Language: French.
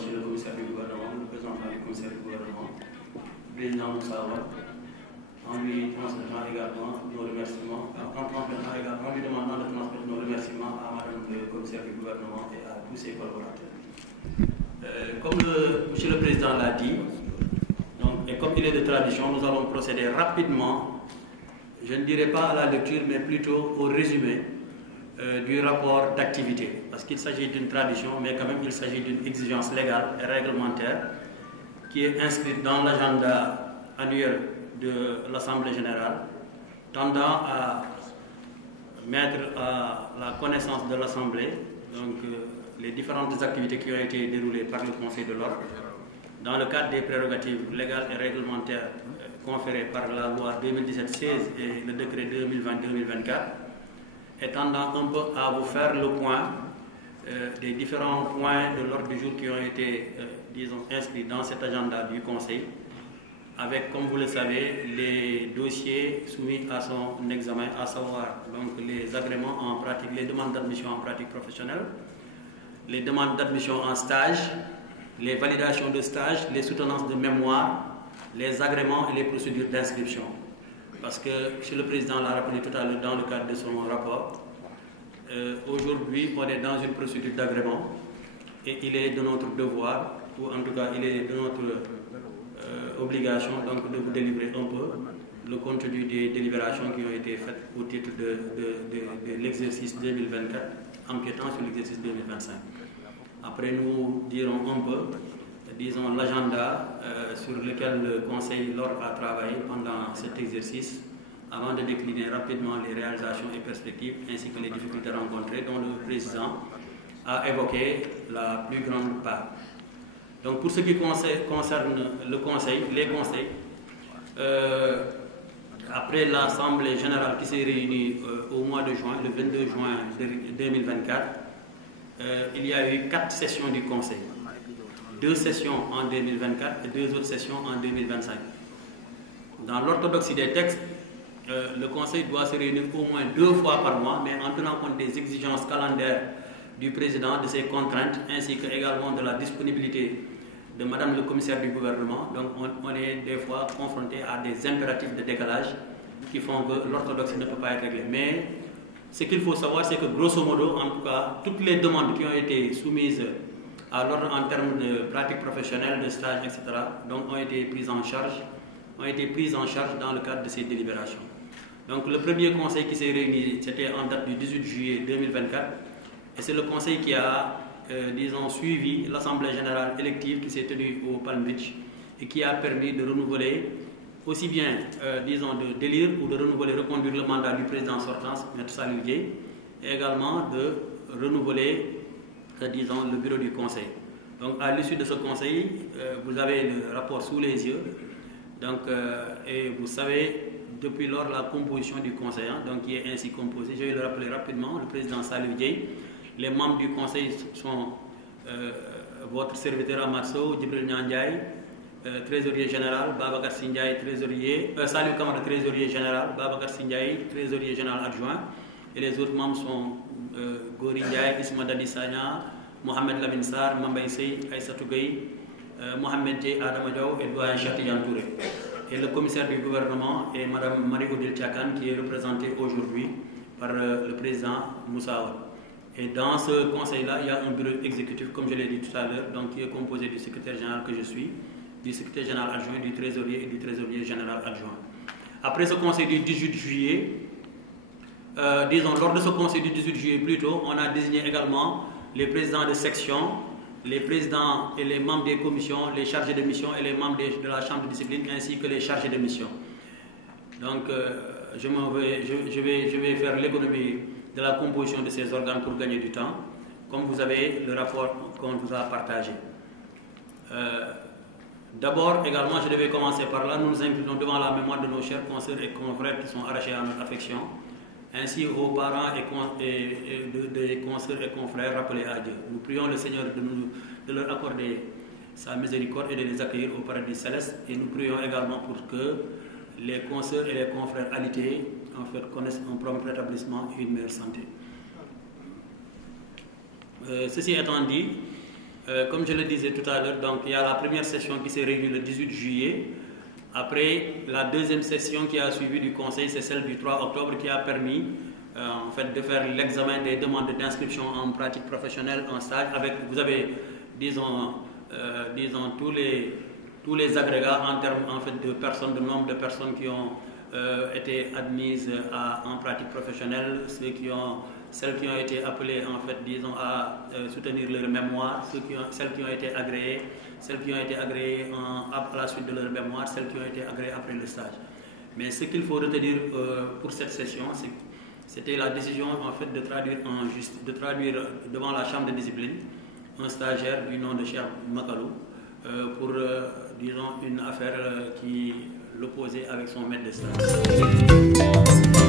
Monsieur le commissaire du gouvernement, le représentant du commissaire du gouvernement, le président Moussa Wade, en lui transmettant également nos remerciements, en lui demandant de transmettre nos remerciements à Madame le commissaire du gouvernement et à tous ses collaborateurs. Comme Monsieur le Président l'a dit, donc, et comme il est de tradition, nous allons procéder rapidement, je ne dirais pas à la lecture, mais plutôt au résumé du rapport d'activité, parce qu'il s'agit d'une tradition, mais quand même il s'agit d'une exigence légale et réglementaire qui est inscrite dans l'agenda annuel de l'Assemblée générale, tendant à mettre à la connaissance de l'Assemblée les différentes activités qui ont été déroulées par le Conseil de l'Ordre dans le cadre des prérogatives légales et réglementaires conférées par la loi 2017-16 et le décret 2020-2024, et tendant un peu à vous faire le point des différents points de l'ordre du jour qui ont été, disons, inscrits dans cet agenda du Conseil, avec, comme vous le savez, les dossiers soumis à son examen, à savoir donc les agréments en pratique, les demandes d'admission en pratique professionnelle, les demandes d'admission en stage, les validations de stage, les soutenances de mémoire, les agréments et les procédures d'inscription. Parce que, M. le Président l'a rappelé tout à l'heure dans le cadre de son rapport, aujourd'hui on est dans une procédure d'agrément et il est de notre devoir, ou en tout cas il est de notre obligation donc de vous délivrer un peu le contenu des délibérations qui ont été faites au titre de l'exercice 2024, empiétant sur l'exercice 2025. Après, nous dirons un peu, disons, l'agenda sur lequel le Conseil l'Ordre a travaillé pendant cet exercice, avant de décliner rapidement les réalisations et perspectives, ainsi que les difficultés rencontrées, dont le Président a évoqué la plus grande part. Donc, pour ce qui concerne le Conseil, les conseils, après l'Assemblée générale qui s'est réunie au mois de juin, le 22 juin 2024, il y a eu 4 sessions du Conseil. 2 sessions en 2024 et 2 autres sessions en 2025. Dans l'orthodoxie des textes, le Conseil doit se réunir au moins 2 fois par mois, mais en tenant compte des exigences calendaires du Président, de ses contraintes, ainsi que également de la disponibilité de Madame le commissaire du gouvernement. Donc on est des fois confronté à des impératifs de décalage qui font que l'orthodoxie ne peut pas être réglée. Mais ce qu'il faut savoir, c'est que grosso modo, en tout cas, toutes les demandes qui ont été soumises à l'ordre en termes de pratique professionnelle, de stage, etc., donc ont été prises en charge dans le cadre de ces délibérations. Donc le premier conseil qui s'est réuni, c'était en date du 18 juillet 2024, et c'est le conseil qui a, disons, suivi l'Assemblée générale élective qui s'est tenue au Palm Beach et qui a permis de renouveler, aussi bien, disons, de d'élire ou de renouveler, reconduire le mandat du président sortant, M. Salif Gueye, et également de renouveler, disons, le bureau du conseil. Donc à l'issue de ce conseil, vous avez le rapport sous les yeux, donc, et vous savez depuis lors la composition du conseil, donc qui est ainsi composé. Je vais le rappeler rapidement. Le président Salif Gueye, les membres du conseil sont votre serviteur Amatso, Djibril Nyandiaye, trésorier général, Babacar Sindiaye, trésorier, Salif Kamara, trésorier général, Babacar Sindiaye, trésorier général adjoint, et les autres membres sont Gori Ndiaye, Isma Dadi Sagna, Mohamed Lamine Sarr, Mambay Sey, Aïssatou Gueye, Mohamed Dje Adama Diaw et Doyen Cheikh Tidiane Touré. Et le commissaire du gouvernement est Mme Marie-Odile Tchakan, qui est représentée aujourd'hui par le président Moussa Wade. Et dans ce conseil-là, il y a un bureau exécutif, comme je l'ai dit tout à l'heure, donc qui est composé du secrétaire général que je suis, du secrétaire général adjoint, du trésorier et du trésorier général adjoint. Après ce conseil du 18 juillet, disons, lors de ce conseil du 18 juillet plutôt, on a désigné également les présidents de section, les présidents et les membres des commissions, les chargés de mission et les membres de la chambre de discipline, ainsi que les chargés de mission. Donc, je vais faire l'économie de la composition de ces organes pour gagner du temps, comme vous avez le rapport qu'on vous a partagé. D'abord, également, je devais commencer par là, nous nous inclinons devant la mémoire de nos chers consoeurs et confrères qui sont arrachés à notre affection, ainsi aux parents des consoeurs et confrères rappelés à Dieu. Nous prions le Seigneur de leur accorder sa miséricorde et de les accueillir au paradis céleste, et nous prions également pour que les consoeurs et les confrères alités en fait, connaissent un prompt rétablissement et une meilleure santé. Ceci étant dit, Comme je le disais tout à l'heure, donc il y a la première session qui s'est réunie le 18 juillet. Après, la deuxième session qui a suivi du conseil, c'est celle du 3 octobre qui a permis en fait, de faire l'examen des demandes d'inscription en pratique professionnelle en stage. Avec, vous avez, disons tous les agrégats en termes en fait, de personnes, de nombre de personnes qui ont été admises en pratique professionnelle, celles qui ont été appelées en fait, disons, à soutenir leur mémoire, celles qui ont été agréées, celles qui ont été agréées à la suite de leur mémoire, celles qui ont été agréées après le stage. Mais ce qu'il faut retenir pour cette session, c'était la décision en fait, de traduire devant la chambre de discipline un stagiaire du nom de Cheikh Makalou pour, disons, une affaire qui l'opposait avec son maître de stage.